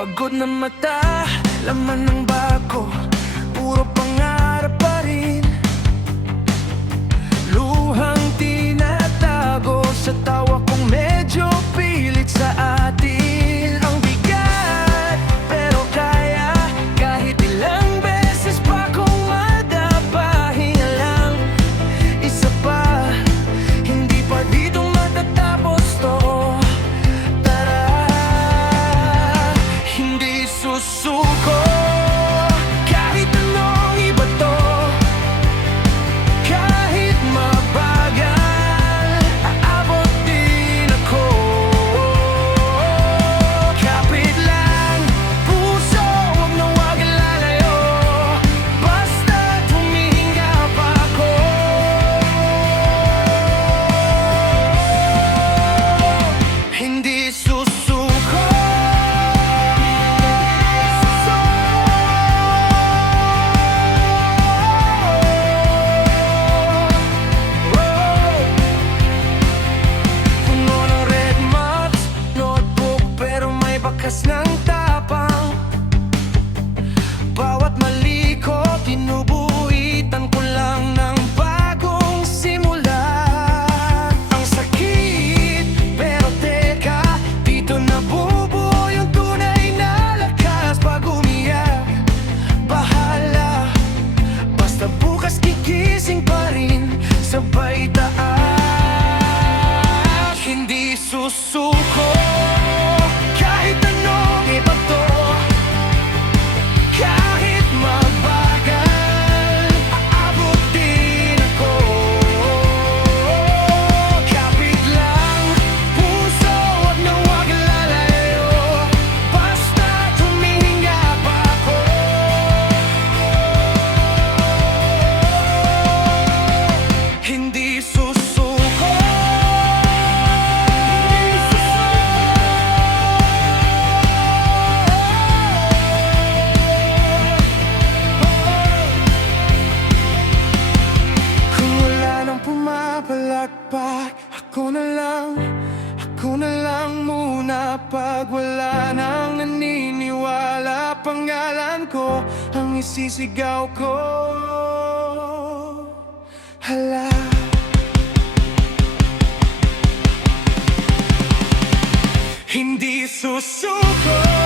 Pagod na mata, laman ng bako, puro pangarap pa rin. Luhang tinatago sa tawa kong medyo pilit sa atin. Ang bigat, pero kaya, kahit ilang beses pa kong madapa. Hinga lang, isa pa, hindi pa dito matatapos to. Tara, hindi susuko. Kahit anong iba to, kahit mabagal, aabot din ako. Kapit lang, puso, huwag na huwag lalayo. Basta't humihinga pa ako. Hindi susuko. Puno ng red marks, notebook, pero may bakas ng tapang. Bawat mali ko, tinubuhitan ko lang ng bagong simula. Ang sakit, pero teka, dito nabubuo yung tunay na lakas. Pag umiyak, bahala, basta bukas gigising pa rin, sabay taas. Hindi susuko. Kahit anong iba to, kahit mabagal, aabot din ako. Kapit lang, puso, huwag na huwag lalayo. Basta't humihinga pa ako. Hindi susuko. Kung wala nang pumapalakpak, ako na lang muna. Pag wala nang naniniwala, pangalan ko ang isisigaw ko. Hala, hindi susuko.